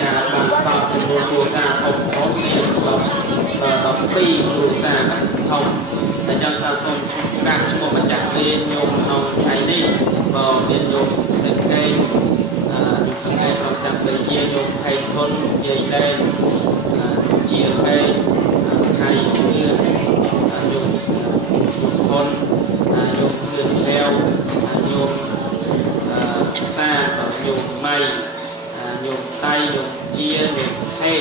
ចាបានសពចំនួនគ្រួសារធំមានដល់12គ្រួសារធំតែយ៉ាងថាសូមកាត់ឈ្មោះម្ចាស់ពេលញោមក្នុងថ្ងៃនេះបើមានញោមសេចក្ដីសង្កេតក្នុងចាស់ពេលជាញោមខេធនយាយដែនជាពេខៃជឿញោមធនញោមលឿនខែវញោមសាញោមម៉ៃញោមតៃញោមជាញោមខេ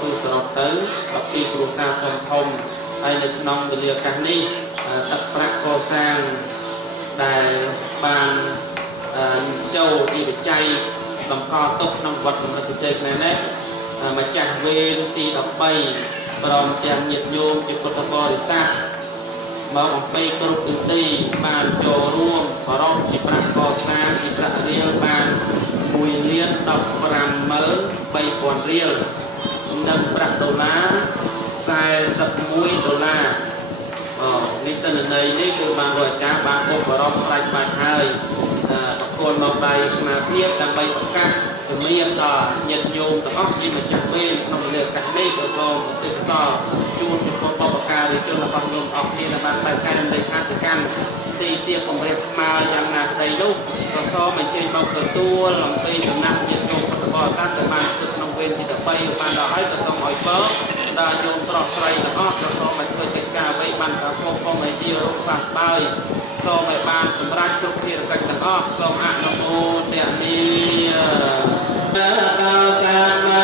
គឺសរុបទៅ12គ្រួសារធំហើយនៅក្នុងវេលាឱកាសនេះទឹកប្រាក់កសាងដែលបានចូលពីបច្ច័យតម្កល់ទុកក្នុងវត្តកម្រិតជ័យណែនេះម្ចាស់វេនទី13ព្រមទាំងញាតិញោមជាពុទ្ធបរិស័ទមកអំពីគ្រប់ទិទីបានចូលរួមបរំជាប្រាក់កសាងពីប្រាក់រៀលបាន1,15,3,000 រៀលនិងប្រាក់ដុល្លារ$41នេះទិន្នន័យនេះគឺបានលោកអាចារ្យបានពុកបរំផ្ដាច់បាត់ហើយបកគលមកដៃស្មារតីដើម្បីប្រកាសជំរាបដល់ញាតិញោមទាំងអស់ជាម្ចាស់វេនក្នុងវេលាឱកាសនេះក៏សូមឧទ្ទិសកលជូនចំពោះបុព្វការីជនរបស់ញោមអស់គ្នាដែលបានបែបការនៃខាទៅកាន់ទីទាបកម្រិតស្មើយ៉ាងណាក្តីនោះក៏សូមអញ្ជើញមកទទួលអំពីសំណាក់ញាតិញោមពុទ្ធបរិស័ទដែលបានធ្វើក្នុងវេនទី13បានដល់ហើយក៏សូមឲ្យបើដល់ញោមប្រុសស្រីទាំងអស់ក៏សូមឲ្យធ្វើកិច្ចការអ្វីបានក៏គង់ផងឲ្យជារូបសាស្បាយសូមឲ្យបានសម្រេចគ្រប់ភារកិច្ចទាំងអស់សូមអនុមោទនាដល់សាមា